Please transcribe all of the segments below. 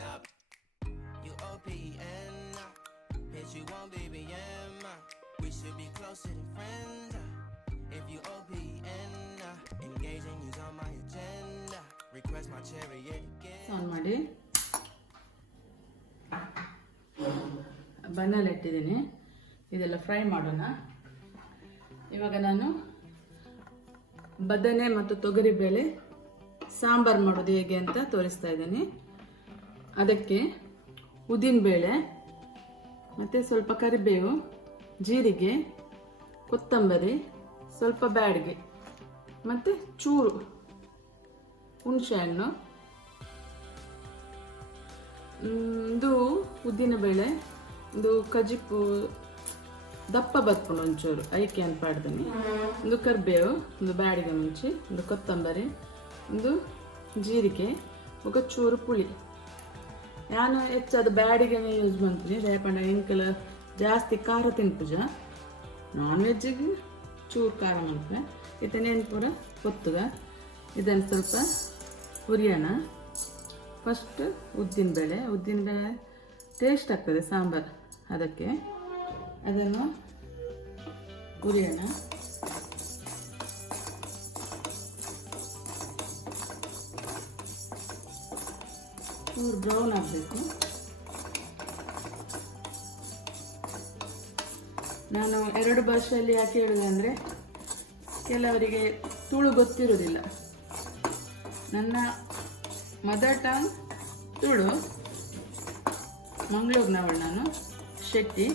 up. You OPN up. Bitch, you won't be BM up. We should be closer than friends up. If you OPN up. Engaging you's on my agenda. Request my chariot again. On ಮಾಡಿ ಬನ್ನಲ್ಲಿ ಇಟ್ಟಿದ್ದೀನಿ. ಇದೆಲ್ಲ fry ಮಾಡೋಣ. ಇವಾಗ ನಾನು ಬದನೆ ಮತ್ತು ತೊಗರಿಬೇಳೆ ಸಾಂಬಾರು ಮಾಡೋದು ಹೇಗೆ ಅಂತ ತೋರಿಸ್ತಾ ಇದ್ದೀನಿ. ಅದಕ್ಕೆ ಉದ್ದಿನಬೇಳೆ ಮತ್ತು ಸ್ವಲ್ಪ ಕರಿಬೇವು, ಜೀರಿಗೆ, ಕೊತ್ತಂಬರಿ, ಸ್ವಲ್ಪ ಬ್ಯಾಡಿಗೆ ಮತ್ತು ಚೂರು ಹುಣಸೆಹಣ್ಣು, ಇದು ಉದ್ದಿನಬೇಳೆ, ಇದು ಕಜಿಪು ದಪ್ಪ ಬತ್ಕೊಂಡು ಒಂಚೂರು ಐಕೆ ಅಂತ ಪಾಡ್ತೀನಿ, ಒಂದು ಕರಿಬೇವು, ಒಂದು ಬ್ಯಾಡಿಗೆ ಮುಂಚೆ, ಒಂದು ಕೊತ್ತಂಬರಿ, ಒಂದು ಜೀರಿಗೆ, ఒక ಚೂರು ಪುಳಿ. ನಾನು ಹೆಚ್ಚಾದ ಬ್ಯಾಡಿಗೆನೇ ಯೂಸ್ ಮಾಡ್ತೀನಿ. ದಯಪಂಡ ಇಂಕಲ ಜಾಸ್ತಿ ಖಾರ ತಿನ್ಪುಜ, ನಾನ್ ವೆಜ್ಜಿಗೆ ಚೂರು ಖಾರ ಮಾಡ್ತೇವೆ. ಇದನ್ನೇನು ಪೂರ ಕೊತ್ತುಗ ಇದನ್ನು ಸ್ವಲ್ಪ ಹುರಿಯೋಣ. ಫಸ್ಟ್ ಉದ್ದಿನಬೇಳೆ ಟೇಸ್ಟ್ ಆಗ್ತದೆ ಸಾಂಬಾರು, ಅದಕ್ಕೆ ಅದನ್ನು ಹುರಿಯೋಣ. ಚೂರು ಬ್ರೌನ್ ಆಗಬೇಕು. ನಾನು ಎರಡು ಭಾಷೆಯಲ್ಲಿ ಯಾಕೆ ಹೇಳೋದಂದರೆ, ಕೆಲವರಿಗೆ ತುಳು ಗೊತ್ತಿರೋದಿಲ್ಲ. ನನ್ನ ಮದರ್ ಟಂಗ್ ತುಳು, ಮಂಗಳೂರಿನವಳು ನಾನು, ಶೆಟ್ಟಿ.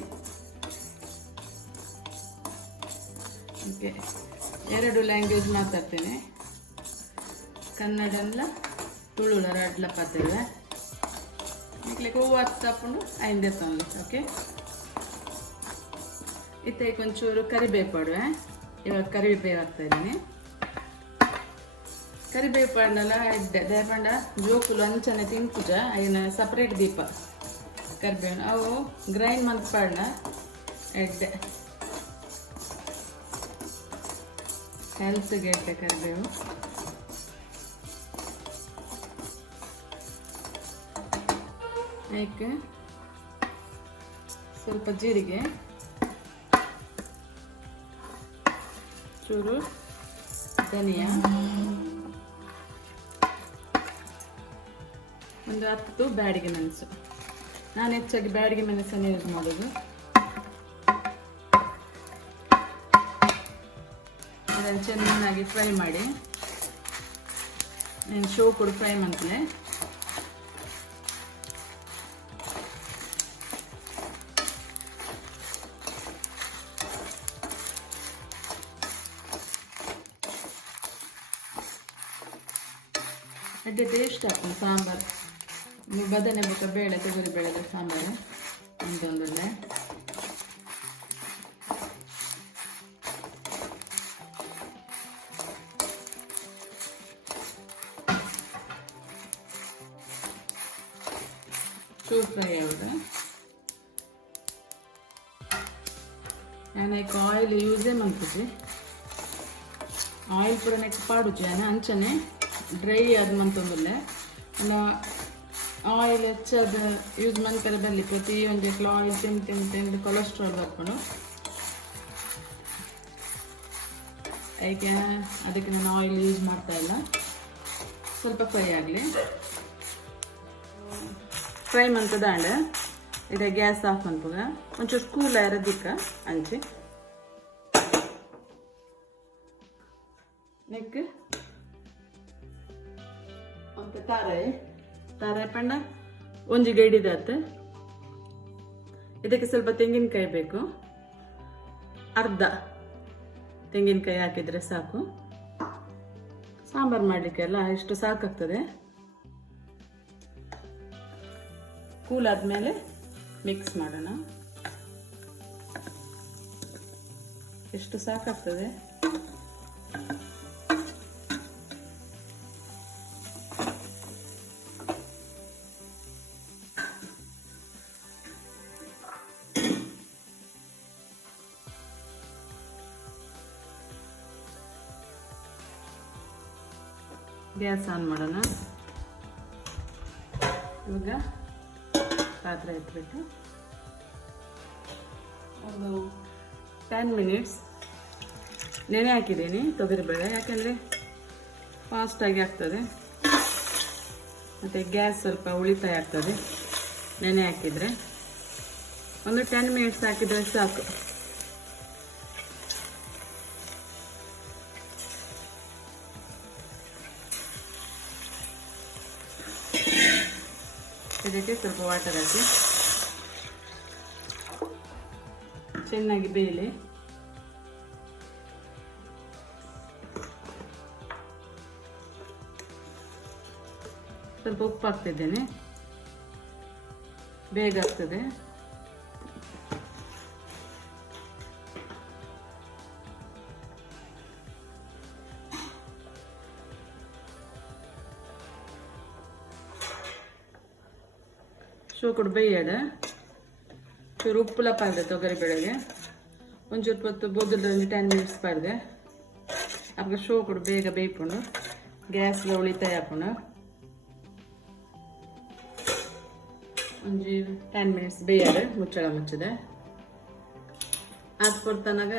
ಓಕೆ, ಎರಡು ಲ್ಯಾಂಗ್ವೇಜ್ ಮಾತಾಡ್ತೇನೆ, ಕನ್ನಡ ತುಳುಲ ರಡ್ಲ ಪತ್ತೇವೆ ನಿಕ್ಲಿಕ್ಕೆ ಹೂವು ತಪ್ಪು ಐಂದೆ ತಂದು. ಓಕೆ, ಇತ್ತೈಕ್ ಒಂಚೂರು ಕರಿಬೇವು ಪಾಡುವೆ. ಇವಾಗ ಕರಿಬೇವು ಹಾಕ್ತಾ ಇದ್ದೀನಿ. ಕರಿಬೇವು ಪಾಡ್ನಲ್ಲ ಎಡ್ಡೆ ದಯಪಂಡ ಜೋಕುಲು ಅಂಚನೆ ತಿಂಪುಜ ಐನ ಸಪ್ರೇಟ್ ದೀಪ ಕರಿಬೇವು ಅವು ಗ್ರೈಂಡ್ ಮಂತ್ ಪಾಡ್ನ ಎಡ್ಡೆ ಹೆಲ್ತ್ಗೆ ಎಡ್ಡೆ ಕರಿಬೇವು. ಅದಕ್ಕೆ ಸ್ವಲ್ಪ ಜೀರಿಗೆ, ಚೂರು ಧನಿಯಾ, ಒಂದು 10 ಬ್ಯಾಡಿಗೆ ಮೆಣಸು. ನಾನು ಹೆಚ್ಚಾಗಿ ಬ್ಯಾಡಿಗೆ ಮೆಣಸನ್ನು ಯೂಸ್ ಮಾಡೋದು. ಅದನ್ನು ಚೆನ್ನಾಗಿ ಫ್ರೈ ಮಾಡಿ, ನಾನು ಶೋ ಕೂಡ ಫ್ರೈ ಮಾಡ್ತೇನೆ. ಅದೇ ಟೇಸ್ಟ್ ಆಗ್ತದೆ ಸಾಂಬಾರು. ಬದನೆ ಬೇಕಾ ಬೇಳೆ ತೊಗರಿ ಬೇಳೆದ ಸಾಂಬಾರು ಒಂದೊಂದೊಳ್ಳೆ. ಚೂರು ಫ್ರೈ ಆಗುದು. ನಾನು ಆಯಿಲ್ ಯೂಸೇ ಮಾಡ್ತಿದ್ವಿ. ಆಯಿಲ್ ಪೂರ ನೆಕ್ ಪಾಡುಚಿ ನಾನು ಅಂಚನೆ ಡ್ರೈ ಆದ ಮಂತೊಂದುಲ್ಲೆ ಆಯಿಲ್ ಹೆಚ್ಚಾದ ಯೂಸ್ ಮಾಡ್ತಾರೆ ಬರಲಿ. ಪ್ರತಿ ಒಂದು ಆಯಿಲ್ ತಿಂದು ಕೊಲೆಸ್ಟ್ರಾಲ್ ಬರ್ಕೊಂಡು ಅದಕ್ಕೆ ನಾನು ಆಯಿಲ್ ಯೂಸ್ ಮಾಡ್ತಾ ಇಲ್ಲ. ಸ್ವಲ್ಪ ಫ್ರೈ ಆಗಲಿ. ಫ್ರೈ ಮಂತದಾಂಡ ಇದ ಗ್ಯಾಸ್ ಆಫ್ ಅನ್ಪುಗ ಒಂಚೂರು ಕೂಲ್ ಇರೋದಿಕ್ಕ ಅಂಚೆ ನೆಕ್ ಒಂದು ತಾರೆ ಪಂಡ ಒಂಜಿ ಗಡಿದಾತ. ಇದಕ್ಕೆ ಸ್ವಲ್ಪ ತೆಂಗಿನಕಾಯಿ ಬೇಕು. ಅರ್ಧ ತೆಂಗಿನಕಾಯಿ ಹಾಕಿದ್ರೆ ಸಾಕು. ಸಾಂಬಾರು ಮಾಡಲಿಕ್ಕೆಲ್ಲ ಇಷ್ಟು ಸಾಕಾಗ್ತದೆ. ಕೂಲ್ ಆದಮೇಲೆ ಮಿಕ್ಸ್ ಮಾಡೋಣ. ಎಷ್ಟು ಸಾಕಾಗ್ತದೆ. ಗ್ಯಾಸ್ ಆನ್ ಮಾಡೋಣ. ಇವಾಗ ಪಾತ್ರೆ ಇಟ್ಬಿಟ್ಟು ಒಂದು 10 ಮಿನಿಟ್ಸ್ ನೆನೆ ಹಾಕಿದ್ದೀನಿ ತೊಗರಿಬೇಳೆ, ಯಾಕೆಂದರೆ ಫಾಸ್ಟಾಗಿ ಆಗ್ತದೆ ಮತ್ತು ಗ್ಯಾಸ್ ಸ್ವಲ್ಪ ಉಳಿತಾಯ ಆಗ್ತದೆ ನೆನೆ ಹಾಕಿದರೆ. ಒಂದು 10 ಮಿನಿಟ್ಸ್ ಹಾಕಿದರೆ ಸಾಕು. ಇದಕ್ಕೆ ಸ್ವಲ್ಪ ವಾಟರ್ ಹಾಕಿ ಚೆನ್ನಾಗಿ ಬೇಯಲಿ. ಸ್ವಲ್ಪ ಉಪ್ಪು ಹಾಕ್ತಿದ್ದೇನೆ, ಬೇಗ ಆಗ್ತದೆ. ಶೋಕುಡು ಬೇಯಡ ಚೂರು ಉಪ್ಪುಲ ಪಾಡ್ದೆ ತೊಗರಿ ಬೇಳೆಗೆ ಒಂಚೂರು ಹೊತ್ತು ಬೊದ್ದುಲ್ದ 10 ಮಿನಿಟ್ಸ್ ಪಾಡ್ದೆ. ಅವಾಗ ಶೋಕುಡು ಬೇಗ ಬೇಯ್ಪುಂಡು, ಗ್ಯಾಸ್ಗೆ ಉಳಿತಾಯ ಹಾಪುಂಡು. ಒಂಜಿ 10 ಮಿನಿಟ್ಸ್ ಬೇಯಡ ಮುಚ್ಚಳ ಮುಚ್ಚದೆ ಅದು ಕೊಡ್ತಾನಾಗ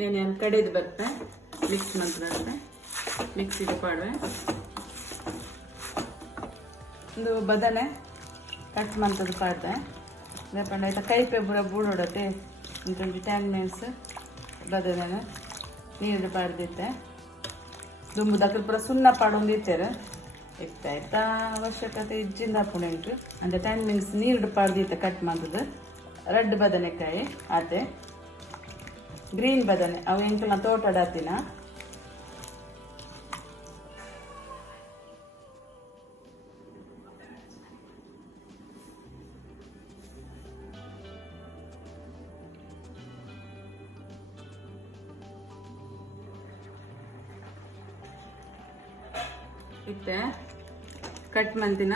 నేను ಕಡೆದು ಬರ್ತೆ ಮಿಕ್ಸ್ ಮಾಡ್ತಾರೆ. ಮಿಕ್ಸಿಗೆ ಪಾಡುವೆ ಒಂದು ಬದನೆ ಕಟ್ ಮಾಡ್ತದ್ದು ಪಾಡ್ದೆ. ಲೇಪಂಡ ಆಯ್ತಾ ಕೈ ಪೆಬ್ಬರ ಬೂಡೋಡತ್ತೆ ಇಂಕೊಂದು 10 ಮಿನಿಟ್ಸ್ ಬದನೆ ನೀರು ಪಾಡ್ದಿತ್ತೆ. ದುಂಬು ದಕ್ಕಲು ಪೂರ ಸುಣ್ಣ ಪಾಡೊಂದಿತ್ತೇರು ಇತ್ತಾಯ್ತಾ ಅವಶ್ಯಕತೆ ಇಜ್ಜಿಂದ ಹಾಪುಣೆಂಟು ಅಂದರೆ 10 ಮಿನಿಟ್ಸ್ ನೀರು ಪಾಡ್ದಿತ್ತೆ ಕಟ್ ಮಾಡ್ತದ್ದು. ರೆಡ್ ಬದನೆಕಾಯಿ ಆತೆ, ಗ್ರೀನ್ ಬದನೆ ಅವು ಎಂಕಲ್ನ ತೋಟದ ಹತ್ತಿನ ಇತ್ತೆ ಕಟ್ ಮಂತಿನ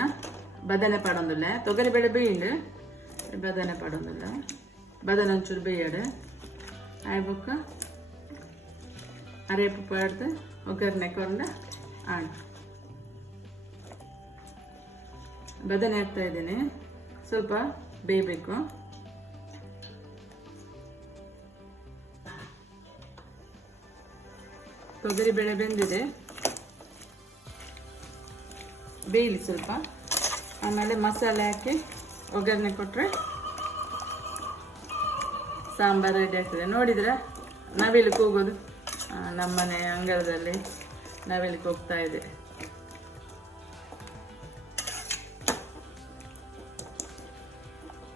ಬದನೆ ಪಾಡೊಂದಿಲ್ಲ. ತೊಗರಿ ಬೇಳೆ ಬೇಯಿಂಡು ಬದನೆ ಪಾಡೊಂದಿಲ್ಲ. ಬದನೆ ಒಂಚೂರು ಬೇಯಡು ಆಯ್ಬೊಕ್ಕ ಅರೇಪು ಪಾಡ್ದು ಒಗ್ಗರಣೆ ಕೊಂಡು ಆಣ ಬದನೆ ಹಾಕ್ತಾ ಇದ್ದೀನಿ. ಸ್ವಲ್ಪ ಬೇಯಬೇಕು. ತೊಗರಿ ಬೇಳೆ ಬೆಂದಿದೆ, ಬೇಯಲಿ ಸ್ವಲ್ಪ. ಆಮೇಲೆ ಮಸಾಲೆ ಹಾಕಿ ಒಗ್ಗರಣೆ ಕೊಟ್ಟರೆ ಸಾಂಬಾರು ರೆಡಿ ಆಗ್ತದೆ. ನೋಡಿದ್ರೆ ನವಿಲು ಕೂಗೋದು ನಮ್ಮನೆ ಅಂಗಳದಲ್ಲಿ ನವಿಲಿಗೆ ಹೋಗ್ತಾ ಇದೆ.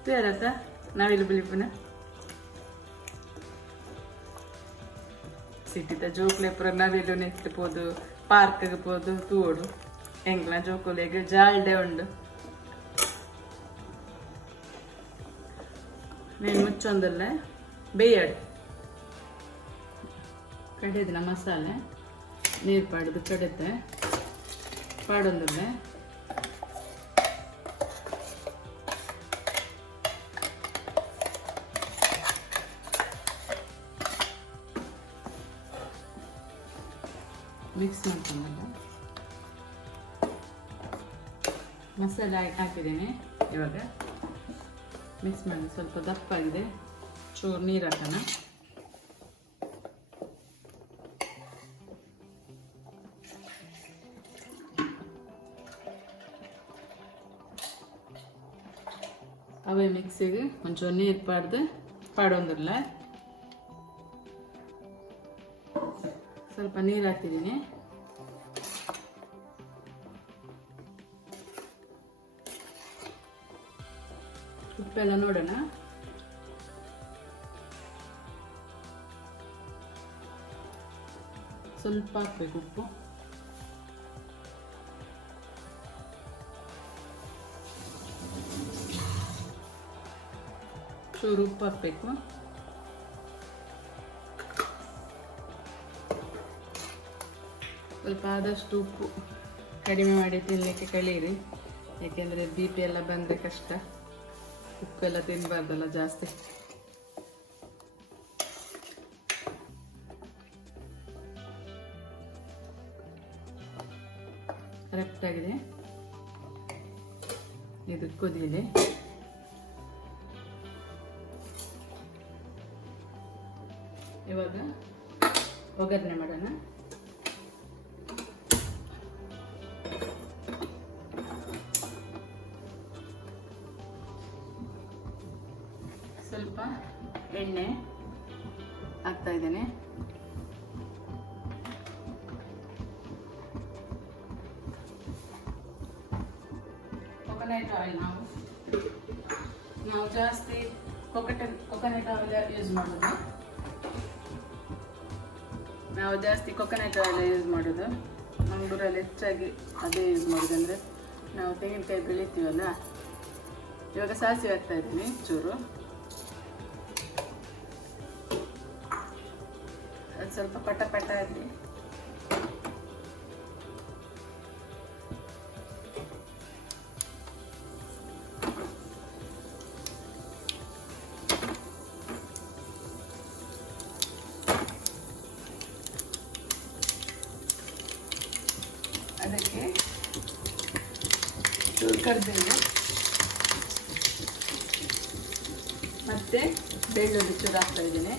ತೇರತ್ತ ನವಿಲು ಬಿಳಿಪುನ ಸಿಟ್ಟಿದ ಜೋಕ್ಲೆ ಪುರ ನವಿಲು ನೆಟ್ಟುಪೋದು ಪಾರ್ಕ್ಗೆ ಪೋದು ತೂಡು ಎಂಗ್ಲ ಜೋಕುಲೆಗೆ ಜಾಲ್ಡೆ ಉಂಡು. నేను ಮುಚ್ಚೊಂದಲ್ಲ ಬೇಯಡು ಕಡೆದಿನ ಮಸಾಲೆ ನೀರು ಪಾಡ್ದು ಕಡೆತೆ ಪಾಡೊಂದಲ್ಲ ಮಿಕ್ಸ್ ಮಾಡ್ಕೊಂಡಲ್ಲ ಮಸಾಲೆ ಹಾಕಿದ್ದೀನಿ. ಇವಾಗ ಮಿಕ್ಸ್ ಮಾಡಿ ಸ್ವಲ್ಪ ದಪ್ಪಾಗಿದೆ, ಚೂರು ನೀರು ಹಾಕೋಣ. ಅವೇ ಮಿಕ್ಸಿಗೆ ಒಂಚೂರು ನೀರು ಪಾಡ್ದು ಪಾಡೊಂದಿರಲ್ಲ ಸ್ವಲ್ಪ ನೀರು ಹಾಕಿದ್ದೀನಿ. ಉಪ್ಪೆಲ್ಲ ನೋಡೋಣ. ಸ್ವಲ್ಪ ಹಾಕ್ಬೇಕು ಉಪ್ಪು. ಚೂರು ಉಪ್ಪು ಹಾಕ್ಬೇಕು. ಸ್ವಲ್ಪ ಆದಷ್ಟು ಉಪ್ಪು ಕಡಿಮೆ ಮಾಡಿ ತಿನ್ನಲಿಕ್ಕೆ ಕಲೀರಿ, ಯಾಕೆಂದರೆ BP ಎಲ್ಲ ಬಂದರೆ ಕಷ್ಟ. ಉಪ್ಪೆಲ್ಲ ತಿನ್ನಬಾರ್ದಲ್ಲ ಜಾಸ್ತಿ. ಕರೆಕ್ಟಾಗಿದೆ. ಇದು ಕುದೀಲಿ. ಇವಾಗ ಒಗ್ಗರಣೆ ಮಾಡೋಣ. ಸ್ವಲ್ಪ ಎಣ್ಣೆ ಹಾಕ್ತಾ ಇದ್ದೇನೆ. ಕೊಕೊನಟ್ ಆಯಿಲ್ ನಾವು ಜಾಸ್ತಿ ಕೊಕೊನಟ್ ಆಯಿಲ್ ಯೂಸ್ ಮಾಡೋದು. ನಾವು ಜಾಸ್ತಿ ಕೊಕೊನಟ್ ಆಯಿಲ್ ಯೂಸ್ ಮಾಡೋದು. ಮಂಗಳೂರಲ್ಲಿ ಹೆಚ್ಚಾಗಿ ಅದೇ ಯೂಸ್ ಮಾಡೋದು. ಅಂದರೆ ನಾವು ತೆಂಗಿನಕಾಯಿ ಬೆಳಿತೀವಲ್ಲ. ಇವಾಗ ಸಾಸಿವೆ ಹಾಕ್ತಾ ಇದ್ದೀನಿ ಚೂರು. ಅದು ಸ್ವಲ್ಪ ಪಟ ಪಟ ಆಗಲಿ. ಅದಕ್ಕೆ ಚೂರು ಕರಿಬೇವು ಮತ್ತೆ ಬೆಳ್ಳುಳ್ಳಿ ಚೂರು ಹಾಕ್ತಾ ಇದ್ದೀನಿ.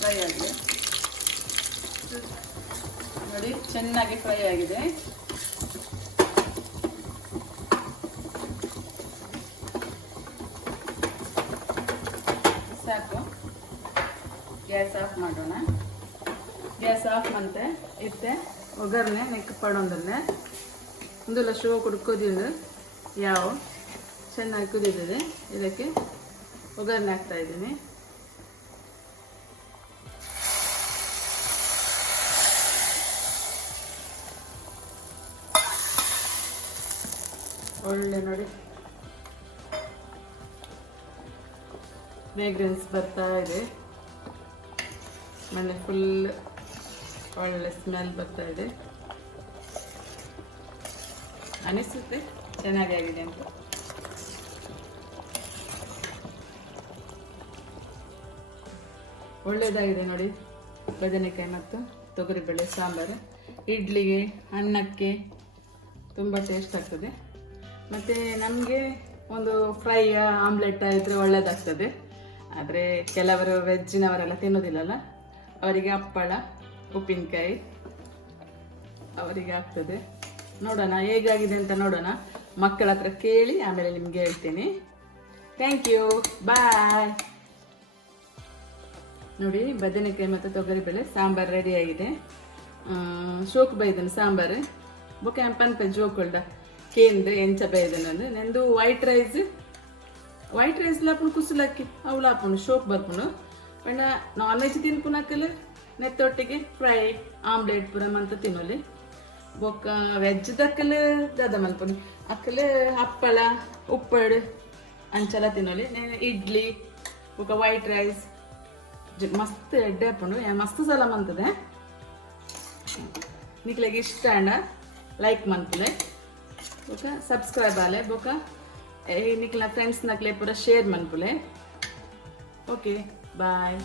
ಫ್ರೈ ಆಗಿದೆ ನೋಡಿ, ಚೆನ್ನಾಗಿ ಫ್ರೈ ಆಗಿದೆ. ಸಾಕು, ಗ್ಯಾಸ್ ಆಫ್ ಮಾಡೋಣ. ಗ್ಯಾಸ್ ಆಫ್ ಮತ್ತೆ ಇತ್ತೆ ಒಗ್ಗರಣೆ ನೆಕ್ ಪಡೋದಲ್ಲೇ ಒಂದೆಲ್ಲ ಶೋ ಕುಡ್ಕೋದಿದ್ದು ಯಾವ ಚೆನ್ನಾಗಿ ಕುದಿದಿದೆ. ಇದಕ್ಕೆ ಒಗ್ಗರಣೆ ಹಾಕ್ತಾ ಇದ್ದೀನಿ. ಒಳ್ಳೆ ನೋಡಿ ಫ್ರೇಗ್ರೆನ್ಸ್ ಬರ್ತಾ ಇದೆ. ಮನೆ ಫುಲ್ ಒಳ್ಳೆ ಸ್ಮೆಲ್ ಬರ್ತಾ ಇದೆ. ಅನಿಸುತ್ತೆ ಚೆನ್ನಾಗಿ ಆಗಿದೆ ಅಂತ. ಒಳ್ಳೆಯದಾಗಿದೆ ನೋಡಿ. ಬದನೆಕಾಯಿ ಮತ್ತು ತೊಗರಿಬೇಳೆ ಸಾಂಬಾರು ಇಡ್ಲಿಗೆ, ಅನ್ನಕ್ಕೆ ತುಂಬ ಟೇಸ್ಟ್ ಆಗ್ತದೆ. ಮತ್ತು ನಮಗೆ ಒಂದು ಫ್ರೈ ಆಮ್ಲೆಟ್ ಇದ್ದರೆ ಒಳ್ಳೆಯದಾಗ್ತದೆ. ಆದರೆ ಕೆಲವರು ವೆಜ್ಜಿನವರೆಲ್ಲ ತಿನ್ನೋದಿಲ್ಲಲ್ಲ, ಅವರಿಗೆ ಹಪ್ಪಳ, ಉಪ್ಪಿನಕಾಯಿ ಅವರಿಗೆ ಆಗ್ತದೆ. ನೋಡೋಣ ಹೇಗಾಗಿದೆ ಅಂತ ನೋಡೋಣ. ಮಕ್ಕಳ ಹತ್ರ ಕೇಳಿ ಆಮೇಲೆ ನಿಮಗೆ ಹೇಳ್ತೀನಿ. ಥ್ಯಾಂಕ್ ಯು, ಬಾಯ್. ನೋಡಿ, ಬದನೆಕಾಯಿ ಮತ್ತು ತೊಗರಿಬೇಳೆ ಸಾಂಬಾರು ರೆಡಿಯಾಗಿದೆ. ಶೋಕು ಬೈದನು ಸಾಂಬಾರು ಬೊಕ್ಕ ಪನ್ಪೆ ಜೋಕೊಳ್ಡ ಕೇಂದ್ರ ಎಂಚ ಬೈದನು. ನಂದು ವೈಟ್ ರೈಸ್ ಲಾಪುನು ಕುಸುಲಕ್ಕಿ ಅವು ಲಾಪುನು ಶೋಕ್ ಬರ್ಪುನು. ಪಂಡ ನಾನ್ ವೆಜ್ ತಿನ್ಪುನಕ್ಕಲು ನೆತ್ತೊಟ್ಟಿಗೆ ಫ್ರೈ ಆಮ್ಲೆಟ್ ಪುರ ಮಂತ ತಿನ್ನೋಲಿ. ಬೊಕ್ಕ ವೆಜ್ ದಕ್ಕಲು ದಾದ ಮಲ್ಪುನು ಅಕ್ಕಲು ಹಪ್ಪಳ ಉಪ್ಪಡು ಅಂಚೆಲ್ಲ ತಿನ್ನೋಲಿ. ಇಡ್ಲಿ ಬೊಕ್ಕ ವೈಟ್ ರೈಸ್ ಮಸ್ತ್ ಎಡ್ಡೆ ಹಾಕೊಂಡು ಮಸ್ತ್ ಸಲ ಮಂತದೆ. ನಿಕ್ಲೆಗೆ ಇಷ್ಟ ಅಂಡ ಲೈಕ್ ಮಂತಲೆ ಬೊಕ್ಕ ಸಬ್ಸ್ಕ್ರೈಬ್ ಆಲೆ ಬೊಕ್ಕ ನಿಕ್ಲ ಫ್ರೆಂಡ್ಸ್ ನಕ್ಲೆ ಪೂರ ಶೇರ್ ಮನ್ಪುಲೆ. ಓಕೆ, ಬಾಯ್.